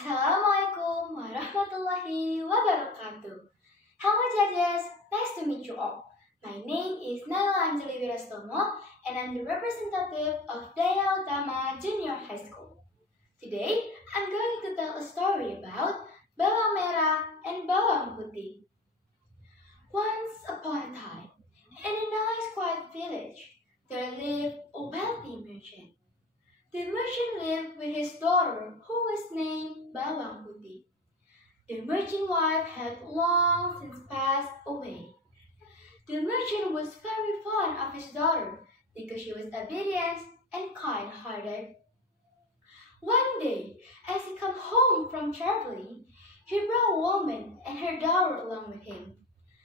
Assalamualaikum warahmatullahi wabarakatuh. Hello judges, nice to meet you all. My name is Naila Anjeli Wirastomo and I'm the representative of Daya Utama Junior High School. Today, I'm going to tell a story about Bawang Merah and Bawang Putih. Once upon a time, in a nice quiet village, there lived a wealthy merchant. The merchant lived with his daughter, who was named Bawang Putih. The merchant's wife had long since passed away. The merchant was very fond of his daughter because she was obedient and kind-hearted. One day, as he came home from traveling, he brought a woman and her daughter along with him.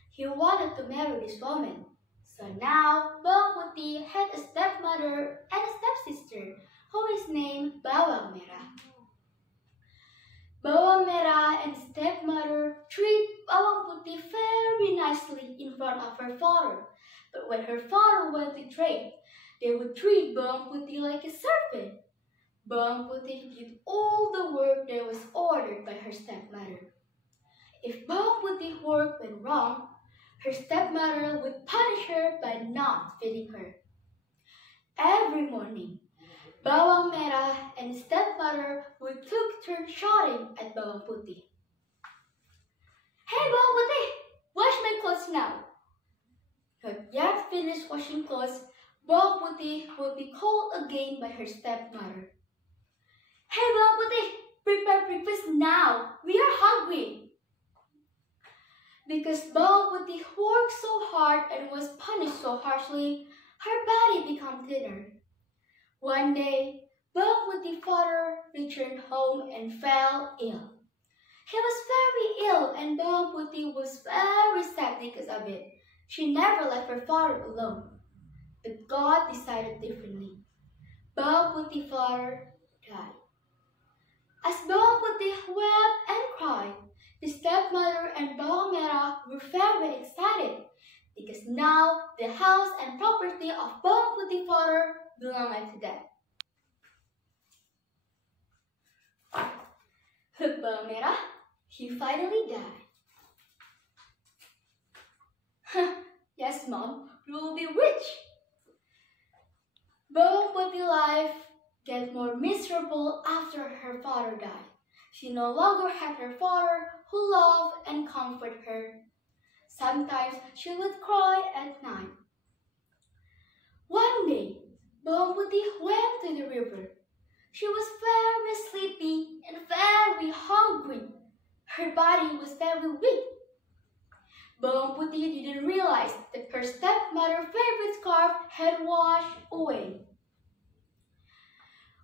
He wanted to marry this woman. So now, Bawang Putih had a stepmother and a stepsister who is named Bawang Merah. Bawang Merah and stepmother treat Bawang Putih very nicely in front of her father. But when her father went to trade, they would treat Bawang Putih like a servant. Bawang Putih did all the work that was ordered by her stepmother. If Bawang Putih's work went wrong, her stepmother would punish her by not feeding her. Every morning, Bawang Merah and his stepmother would take turns shouting at Bawang Putih. "Hey Bawang Putih, wash my clothes now." Not yet finished washing clothes, Bawang Putih would be called again by her stepmother. "Hey Bawang Putih, prepare breakfast now, we are hungry." Because Bawang Putih worked so hard and was punished so harshly, her body became thinner. One day, Bawang Putih's father returned home and fell ill. He was very ill and Bawang Putih was very sad because of it. She never left her father alone. But God decided differently. Bawang Putih's father died. As Bawang Putih wept and cried, the stepmother and Bawang Merah were very excited because now the house and property of Bawang Putih's father belonged to them. Bawang Merah, he finally died. Yes, Mom, we will be rich. Bawang Putih's life got more miserable after her father died. She no longer had her father who loved and comforted her. Sometimes she would cry at night. One day, Bawang Putih went to the river. She was very sleepy and very hungry. Her body was very weak. Bawang Putih didn't realize that her stepmother's favorite scarf had washed away.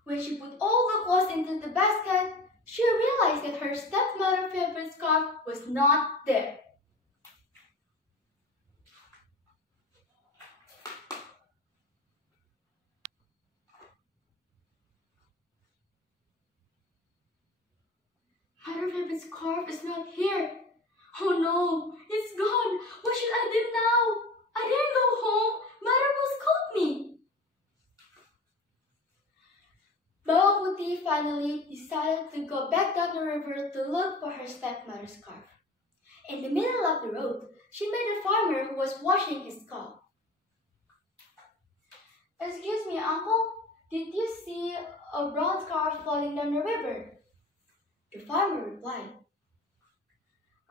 When she put all the clothes into the basket, she realized that her stepmother's favorite scarf was not there. Mother's favorite scarf is not here. Oh no, it's gone. What should I do now? I didn't go home. Mother will scold me. Bawang Putih finally decided to go back down the river to look for her stepmother's scarf. In the middle of the road, she met a farmer who was washing his cow. "Excuse me, uncle, did you see a brown scarf floating down the river?" The farmer replied,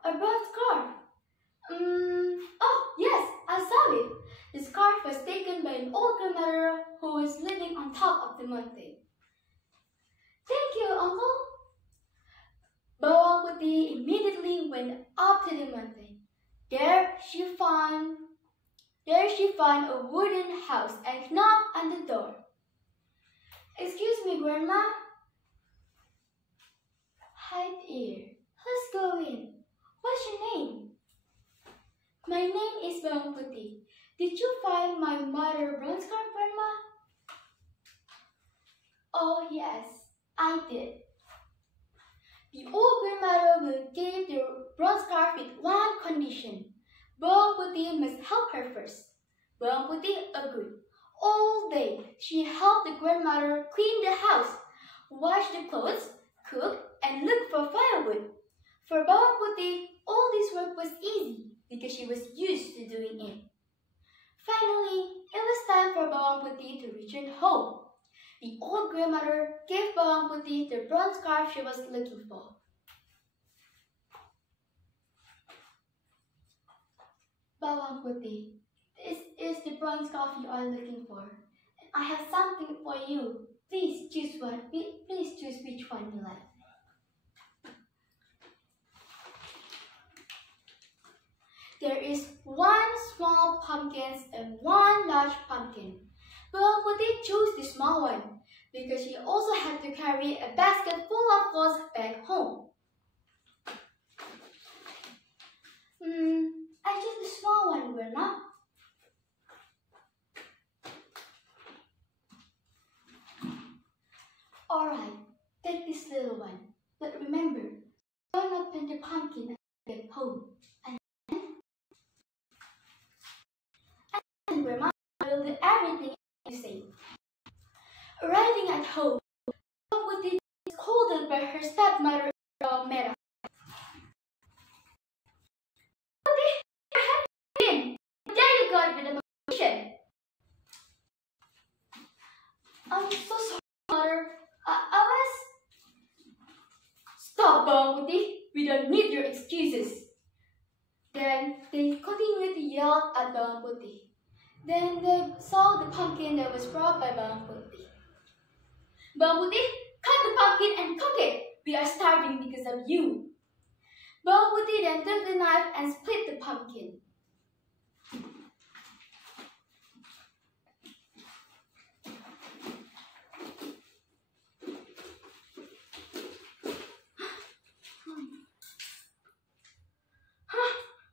"A brown scarf? Oh yes, I saw it. The scarf was taken by an old grandmother who was living on top of the mountain." "Thank you, uncle." Bawang Putih immediately went up to the mountain. There she found a wooden house and knocked on the door. "Excuse me, Grandma." "Hi dear, let's go in. What's your name?" "My name is Bawang Putih. Did you find my mother's brown scarf, Grandma?" "Oh yes, I did." The old grandmother will give the brown scarf with one condition. Bawang Putih must help her first. Bawang Putih agreed. All day, she helped the grandmother clean the house, wash the clothes, cook, and look for For Bawang Putih, all this work was easy because she was used to doing it. Finally, it was time for Bawang Putih to return home. The old grandmother gave Bawang Putih the bronze scarf she was looking for. Bawang Putih, this is the bronze scarf you are looking for. And I have something for you. Please choose which one you like. There is one small pumpkin and one large pumpkin. Bawang Putih chose the small one because she also had to carry a basket full of clothes back home. I chose the small one, Grandma. Alright, take this little one. But remember, don't open the pumpkin until you get home. And Grandma will do everything you say. Arriving at home, Bawang Putih is scolded by her stepmother, Merah. Putih, where have you been? There you got with the motion. I'm so sorry, Mother. I was... Stop, Bawang Putih. We don't need your excuses. Then they continued to yell at Bawang Putih. Then they saw the pumpkin that was brought by Bawang Putih. Bawang Putih, cut the pumpkin and cook it. We are starving because of you. Bawang Putih then took the knife and split the pumpkin.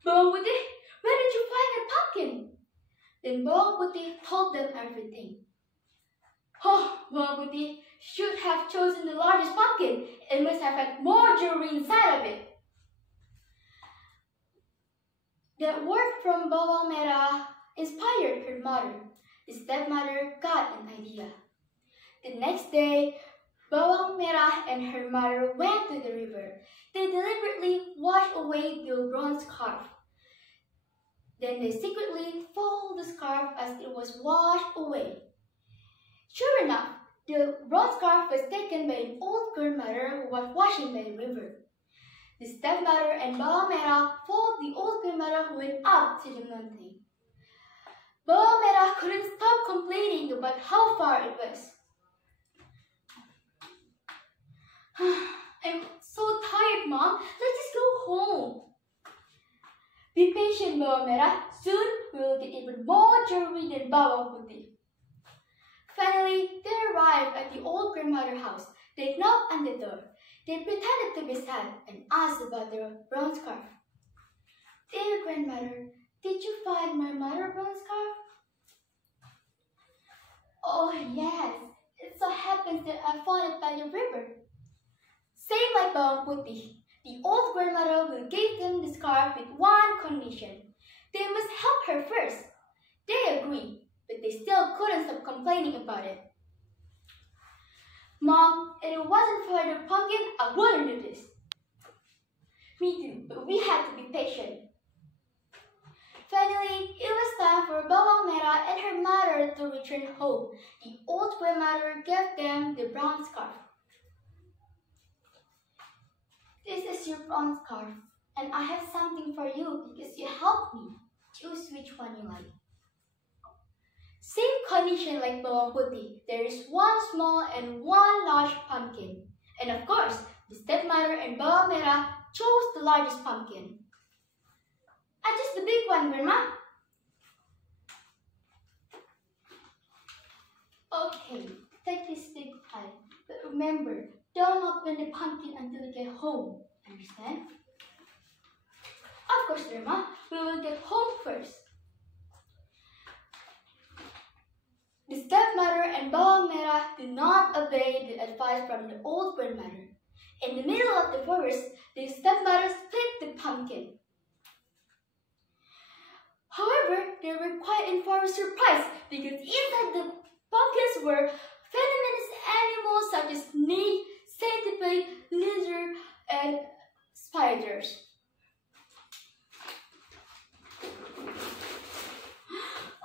Bawang Putih, where did you find the pumpkin? Then Bawang Putih told them everything. Oh, Bawang Putih should have chosen the largest pumpkin. It must have had more jewelry inside of it. The word from Bawang Merah inspired her mother. The stepmother got an idea. The next day, Bawang Merah and her mother went to the river. They deliberately washed away the bronze scarf. Then they secretly folded the scarf as it was washed away. Sure enough, the bronze scarf was taken by an old grandmother who was washing by the river. The stepmother and Bawang Merah followed the old grandmother who went up to the mountain. Bawang Merah couldn't stop complaining about how far it was. I'm so tired, Mom. Let's just go home. Be patient, Bawang Merah. Soon we will get even more jewelry than Bawang Putih. Finally, they arrived at the old grandmother's house. They knocked on the door. They pretended to be sad and asked about the brown scarf. Dear grandmother, did you find my mother's brown scarf? Oh yes, it so happens that I found it by the river. Same like Bawang Putih, the old grandmother will give them the scarf with one condition. They must help her first. They agreed, but they still couldn't stop complaining about it. Mom, if it wasn't for the pumpkin, I wouldn't do this. Me too, but we had to be patient. Finally, it was time for Bawang Merah and her mother to return home. The old grandmother gave them the brown scarf. This is your brown scarf, and I have something for you because you helped me. Choose which one you like. Same condition like Bawang Putih. There is one small and one large pumpkin. And of course, the stepmother and Bawang Merah chose the largest pumpkin. I chose the big one, Grandma. Okay, take this big pie. But remember, don't open the pumpkin until you get home. Understand? Of course, Grandma. We will get home first. The stepmother and Bawang Merah did not obey the advice from the old grandmother. In the middle of the forest, the stepmother split the pumpkin. However, they were quite in for a surprise because inside the pumpkins were venomous animals such as snake, centipede, lizard, and spider. outsiders.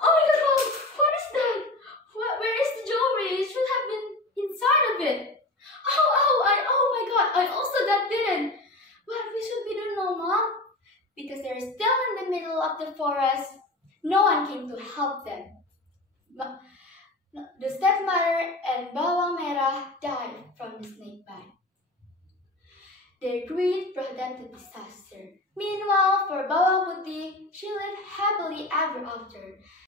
Oh my god, Mom! What is that? Where is the jewelry? It should have been inside of it. Oh my god, I also got bitten. What should we do now, Mom? Because they're still in the middle of the forest, no one came to help them. The stepmother and Bawang Merah died from the snake bite. Their greed brought them to disaster. Meanwhile, for Bawang Putih, she lived happily ever after.